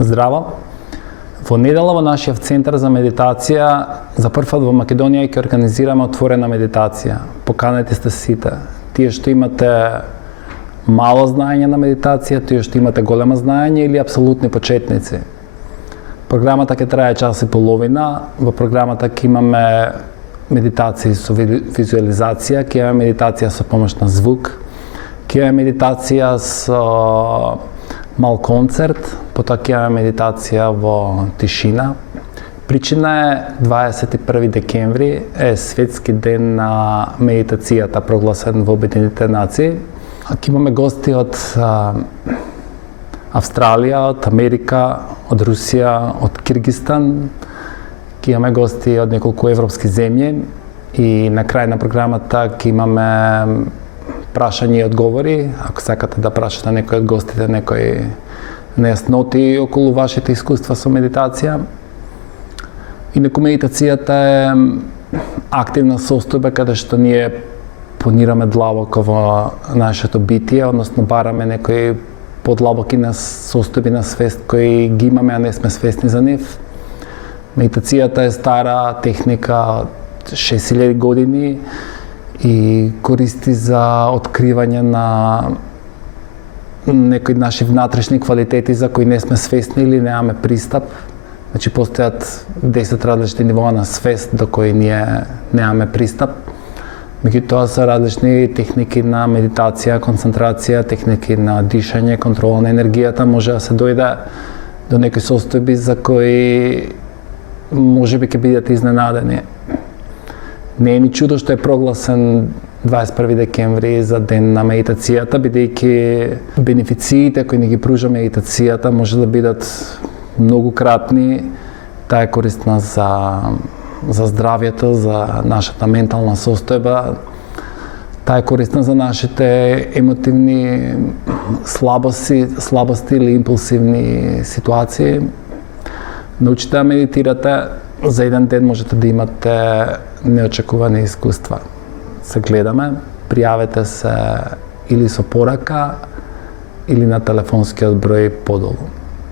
Здраво! Во недела во нашиот центар за медитација за прв пат во Македонија ќе организираме отворена медитација. Поканете сте сите. Тие што имате мало знаење на медитација, тие што имате големо знаење или апсолутни почетници. Програмата ќе трае час и половина. Во програмата ќе имаме медитации со визуализација, ќе имаме медитација со помош на звук, ќе имаме медитација со мал концерт, потоа ќе имаме медитација во тишина. Причина е 21 декември е светски ден на медитацијата прогласен во Обединетите нации. Ќе имаме гости од Австралија, од Америка, од Русија, од Киргистан. Ќе имаме гости од неколку европски земји и на крај на програмата ќе имаме прашања и одговори. Ако сакате да прашате некој од гостите некои нејасноти околу вашите искуства со медитација. Инаку медитацијата е активна состојба каде што ние понираме длабоко во нашето битие, односно бараме некои подлабоки состојби на свест кои ги имаме, а не сме свесни за нив. Медитацијата е стара техника од 6000 години и користи за откривање на некои наши внатрешни квалитети за кои не сме свесни или немаме пристап. Значи постојат 10 различни нивоа на свест до кои ние немаме пристап. Меѓутоа се различни техники на медитација, концентрација, техники на дишање, контрола на енергијата, може да се дојде до некои состојби за кои можеби ќе бидете изненадени. Не е ни чудо што е прогласен 21 декември за ден на медитацијата, бидејќи бенефициите кои ни ги пружа медитацијата може да бидат многу кратни. Таа е корисна за здравјето, за нашата ментална состојба. Таа е корисна за нашите емотивни слабости или импулсивни ситуации. Научите да медитирате, за еден ден можете да имате неочекувани искуства. Се гледаме, пријавете се или со порака или на телефонскиот број подолу.